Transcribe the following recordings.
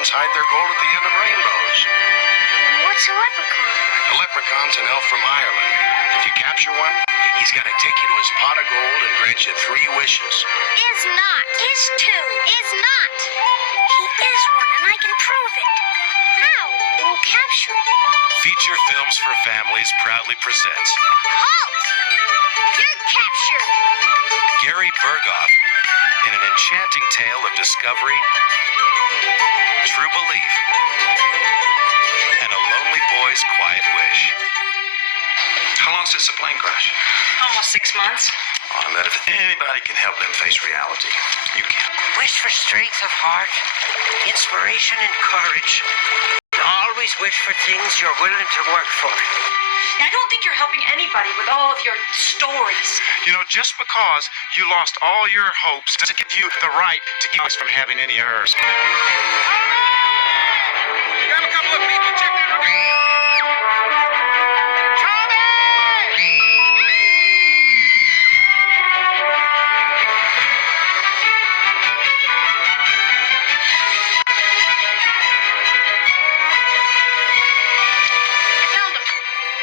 leprechauns hide their gold at the end of rainbows. What's a leprechaun? A leprechaun's an elf from Ireland. If you capture one, he's got to take you to his pot of gold and grant you 3 wishes. Is not. Is to. Is not. He is one, and I can prove it. How? We'll capture him. Feature Films for Families proudly presents Halt! You're captured. Gary Berghoff in an enchanting tale of discovery, true belief, and a lonely boy's quiet wish. How long since the plane crash? Almost 6 months. Oh, I bet if anybody can help them face reality, you can. Wish for strength of heart, inspiration and courage. Always wish for things you're willing to work for. I don't think you're helping anybody with all of your stories. You know, just because you lost all your hopes doesn't give you the right to keep us from having any of hers. You got a couple of people check their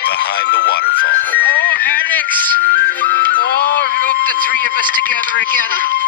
Behind the Waterfall. Oh, Alex! Oh, look, the 3 of us together again.